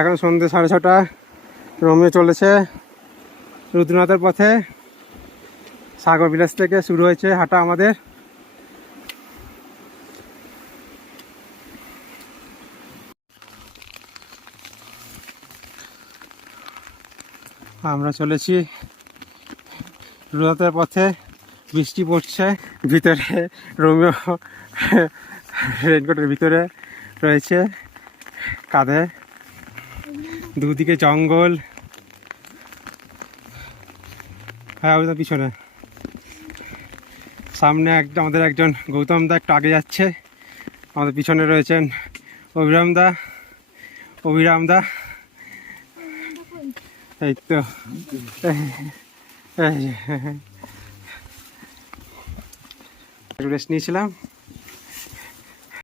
এখন সন্ধ্যে 6:30। রোমিও চলেছে রুদ্রনাথের পথে। সাগর ভিলেজ থেকে শুরু হয়েছে হাঁটা আমাদের। আমরা চলেছি রুদ্রনাথের পথে। বৃষ্টি পড়ছে, ভিতরে রোমিও রেনকোটের ভিতরে রয়েছে, কাঁধে। দুদিকে জঙ্গল, হ্যাঁ ওই পিছনে। সামনে আমাদের একজন গৌতম দা একটু আগে যাচ্ছে, আমাদের পিছনে রয়েছেন অভিরাম দা। এই তো একটু রেস্ট নিয়েছিলাম।